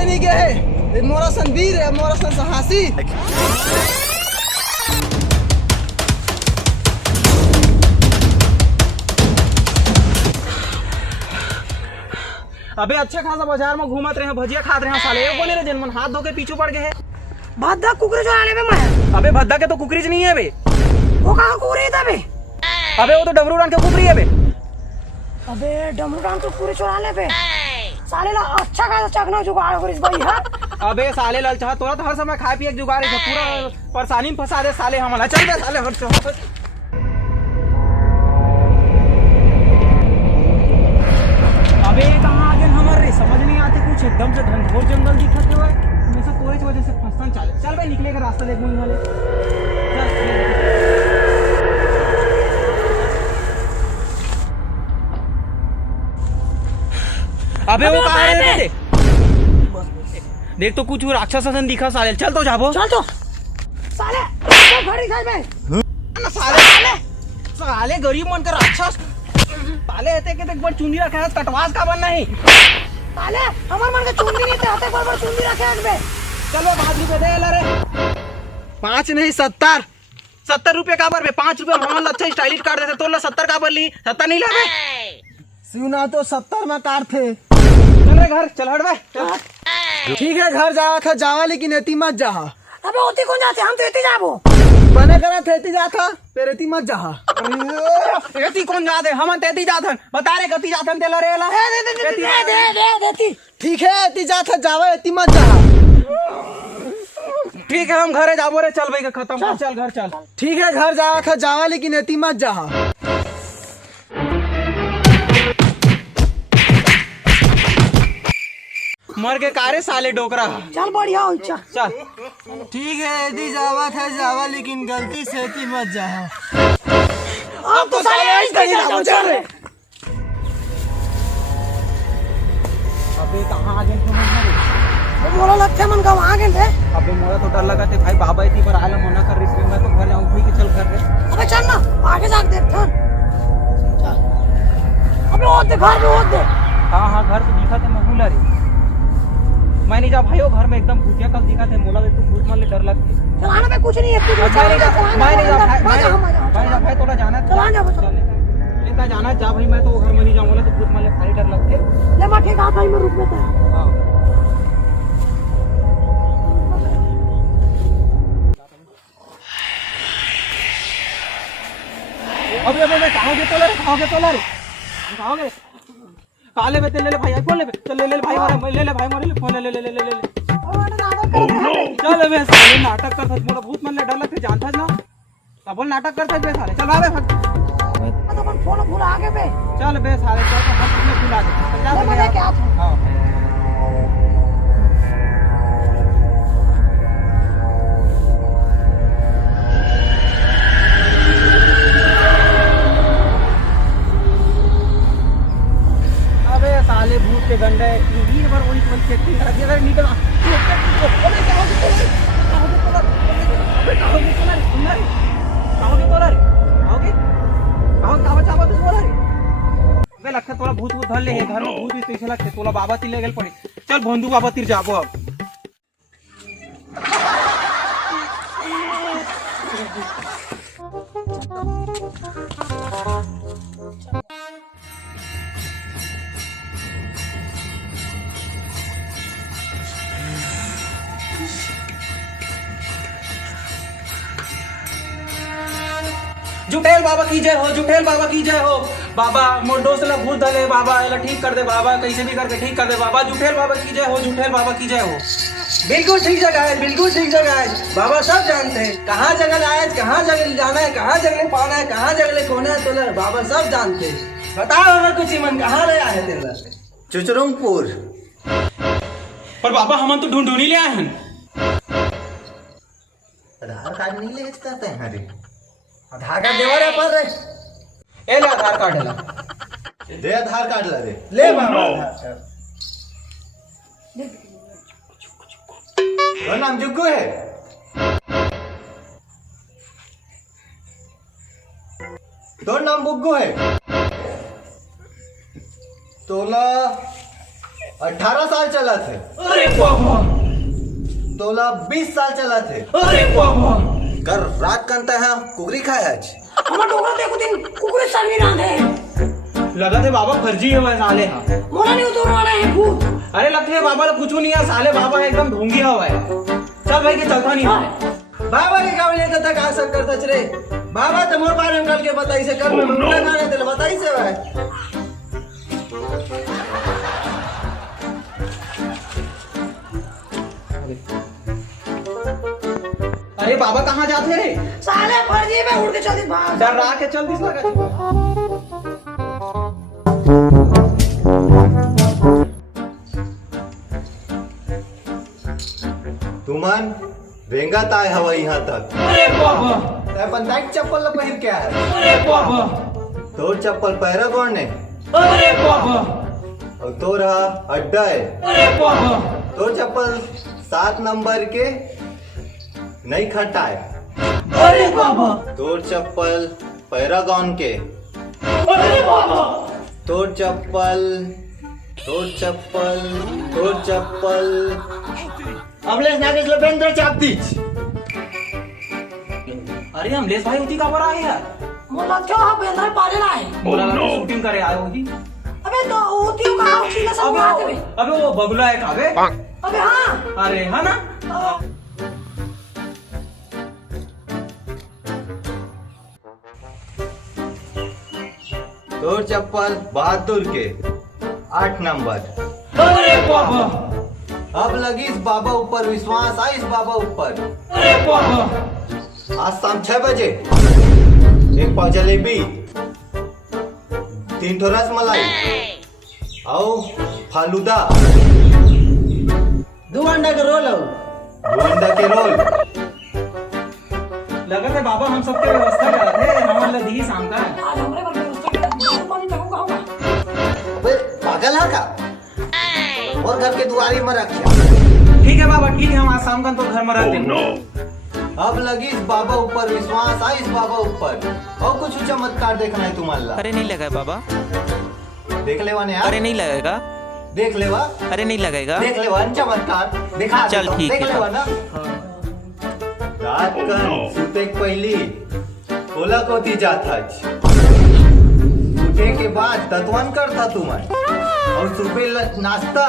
कोई नहीं गया है, ये मोरा सन वीर है, मोरा सन साहसी। अबे अच्छे खासा बाजार में घूमत रहे हैं, भजिया खात रहे हैं साले। एगो नहीं रे जनमन हाथ धो के पीछू पड़ गए है। भद्दा कुकरी चुराने पे मैं। अबे भद्दा के तो कुकरीज नहीं है बे। वो कहाँ कुकरी था बे? अबे वो तो डमरू डांग के कुकरी है बे। अबे डमरू डांग के कुकरी चुराने पे साले ला अच्छा खासा चकना जुगाड़ करिस भाई है। अबे साले ललचा तोरा तो हर समय खाए पिए जुगाड़ है, पूरा परेशानी में फंसा दे साले हमला। चल बे साले हट चल। अबे कहाँ आगे हमारे समझ नहीं आती कुछ, एकदम से घनघोर जंगल दिखते हुए हमेशा तोरे की वजह से फंसन। चल भाई निकले का रास्ता देख मुझे वाले। अबे वो कहाँ है? देख तो कुछ राक्षस दिखा साले। चल तो जाबो। चल तो साले घड़ी खाई बे। साले गरीब मन का राक्षस साले ऐसे के एक बार चुंदी रखा है, कटवास का बनना है साले। हमार मन के चुंदी नहीं थे, एक बार चुंदी रखे एक बे। चलो 5 रुपए दे ला रे। 5 नहीं 70 रुपए का बर बे। 5 रुपए हमन अच्छा स्टाइलिश काट देते, तो 70 का बर ली। 70 नहीं लावे सुना तो 70 में काट थे। चल रे घर चल हट बे। ठीक है घर जावा लेकिन एती मत जा। अबे ओती कौन जाते, हम तो एती जाबो। बने करा थेती जाता फिर एती मत जा। एती कौन जाते, हम तेती जाथन। बता रे कती जाथन तेला रेला। देती ठीक है एती जाथा जावा, एती मत जा। ठीक है हम घरे जाबो रे। चल भाई खत्म कर, चल घर चल। ठीक है घर जावा लेकिन एती मत जा। मर के कारे साले डोकरा। चल बढ़िया हो चल ठीक है यदि जावा लेकिन गलती से एती मत जा। अब तो साले चल रे। अबे कहाँ आ गए तुम? मोला लगता है मन का वहाँ गए थे। अबे मोला तो डर लगा थे भाई, बाबा इतनी पर आला मना कर रही थी। मैं तो घर जाऊँ भाई के चल घर रे। अबे चल ना आगे जाके देख चल। अबे वो देख घर में वो देख। हाँ घर तो दिखा थे महूला रे। मैं नहीं जा भाई, वो घर में एकदम भूतिया कब दिखा थे मोला। तो भूत मान ले डर लगती। चलाना पे कुछ नहीं है। मैं नहीं जा भाई तोला जाना लेता जाना जा भाई। मैं तो घर में नहीं जाऊंगा तो भूत मान ले भारी डर लगते। ले मैं ठीक आता ही मैं रुक में था। अबे कहोगे काले में ले भाई फोन ले चल ले भाई मारे ले भाई मारे फोन ले चल बे साले नाटक करत मोला भूत मन ले डर लगते जानता ना तब बोल नाटक करत बे साले। चल आवे तो अपन फोन भूल आगे बे। चल बे साले तो हम तुमने भुला दे। जा बे क्या हां साले भूत के गंडे वीर बार वही कोई चेकिंग कर दिया अगर निकल। अबे क्या हो गया लगता तोला भूत धर ले घर में भूत भी कैसे लगते तोला बाबा तिर ले गेल पड़े। चल भोंदू बाबा तिर जाबो अब। जुटेल बाबा की जय हो, जुटेल बाबा की जय हो। बाबा मोर दोस्त ला भूत धले बाबा एला ठीक कर दे बाबा, कैसे भी करके ठीक कर दे बाबा। जुटेल बाबा की जय हो, जुटेल बाबा की जय हो। बिल्कुल ठीक जगह है, बिल्कुल ठीक जगह है। बाबा सब जानते हैं कहाँ जगह आए, कहाँ जगह जाना है, कहाँ जगह पाना है, कहाँ जगह खोना है। तो बाबा सब जानते हैं। बताओ अगर कुछ मन कहाँ ले आए तेरा? चुचरुंगपुर। पर बाबा हम तो ढूंढूनी ले आए हैं। आधार कार्ड नहीं ले जाते हैं रे। आधार कार्ड देवा रे पर रे। ए ले आधार कार्ड ला दे, आधार कार्ड ला दे। ले बाबा आधार कार्ड। तो नाम जुग्गू है। तो नाम बुग्गू है। तोला 18 साल चला थे। अरे बाबा, तोला 20 साल चला थे। अरे बाबा, कर रात कंता है कुकरी खाए आज। हमार डोंगरा देखो दिन कुकुरे सर्वी रांधे। लगा थे बाबा फर्जी है वह साले हाँ। मोला नहीं उतरवाना है भूत। अरे लगते है बाबा कुछ नहीं है, साले बाबा एकदम ढोंगिया हुआ है। चल भाई के चलता नहीं है। बाबा के गाँव लेता था का सब करता चले। बाबा तो मोर बारे में कल के बताई से कर में मुंडा गाने दिल बताई से भाई। अरे बाबा कहाँ जाते रे? साले फर्जी में उड़ के चल दी भाग। डर रहा के चल दिस लगा। तुमन रेंगत आए हवा यहाँ तक। अरे बाबा, तय पंताई चप्पल ला पहिर क्या है? अरे बाबा, तोर चप्पल पैरा कौन ने? अरे बाबा, और तो रहा अड्डा है। अरे बाबा, तोर चप्पल 7 नंबर के नहीं खटाए। अरे बाबा, तोर चप्पल पैरागॉन के। अरे बाबा, तोर चप्पल तोर चप्पल तोर चप्पल अमलेश नागेश लपेंद्र चापदीच। अरे अमलेश भाई उठी कहाँ पर आए यार? मोला क्यों हाँ बेंद्रा पाले ना है। बोला ना शूटिंग करे आए होगी। अबे तो होती हो कहाँ उसी का सब बात में। अबे वो बगुला है कहाँ बे? अबे हाँ। अरे है ना? तोर चप्पल बहादुर के 8 नंबर। अरे बाबा, अब लगी इस बाबा ऊपर विश्वास आई इस बाबा ऊपर। अरे बाबा, आज शाम 6 बजे 1 पाव जलेबी, 3 ठो रसमलाई और फालूदा, 2 अंडा के रोल हो। 2 अंडा के रोल। लगा थे बाबा हम सबके व्यवस्था कर रहे थे, हमारे लिए दी शाम का। आज हमरे पर व्यवस्था कर पानी लगूंगा होगा। अबे पागल है का? और घर के दुआरी में रखिया। ठीक है बाबा, ठीक है, हम आज शाम का तो घर में रहते हैं। अब लगी इस बाबा ऊपर विश्वास आई इस बाबा ऊपर। और कुछ चमत्कार देखना है तुम्हारा। अरे नहीं लगा बाबा। देख लेवा ने यार। अरे नहीं लगेगा। देख लेवा। अरे नहीं लगेगा। देख लेवा चमत्कार दिखा चल देता हूं। ठीक देख है। लेवा ना। रात कन सुते के पहली कोला कोती जाता उठे के बाद तत्वन करता तुम्हारे और सुबह नाश्ता,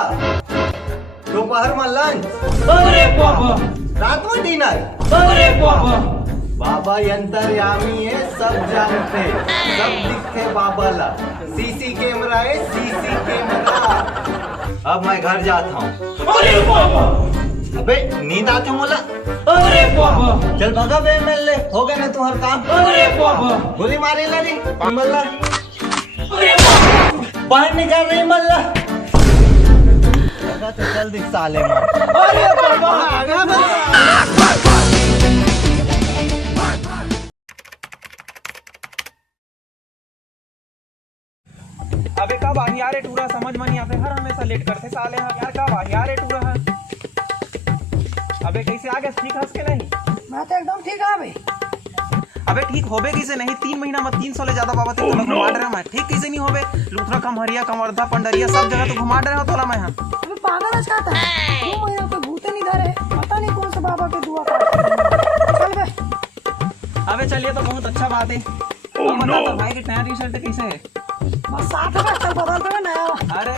दोपहर में लंच, अरे बाबा, रात में डिनर। अरे बाबा, बाबा यंतरयामी है, सब जानते, सब दिखते बाबा ला। सीसी कैमरा है, सीसी कैमरा। अब मैं घर जाता हूँ। अरे बाबा, अबे नींद आती मोला। अरे बाबा, चल भगा बे मिल हो गया ना तुम्हारा काम। अरे बाबा, गोली मारे लड़ी मल्ला, अरे बाबा, बाहर निकल रही मल्ला। लगा तो जल्दी साले मार। अरे बाबा, आगे बढ़। अबे कब आ यार ये टूरा समझ में नहीं आते, हर हमेशा लेट करते साले हम यार। कब आ यार ये टूरा है? अबे कैसे आ गए? ठीक हंस के नहीं? मैं तो एकदम ठीक है भाई। अबे ठीक होबे कैसे नहीं? 3 महीना में 300 ले ज्यादा बाबा तो घुमा रहा मैं। ठीक कैसे नहीं होबे? लुथरा कमहरिया कमरधा पंडरिया सब जगह तो घुमा रहे हो तोला मैं यहाँ। अबे पागल है चाहता है। 2 महीना कोई भूते नहीं धरे, पता नहीं कौन सा बाबा के दुआ का। चल बे। अबे चलिए तो बहुत अच्छा बात है। तो भाई के नया टी शर्ट कैसे है? बस साथ में चल बदल दे नया। अरे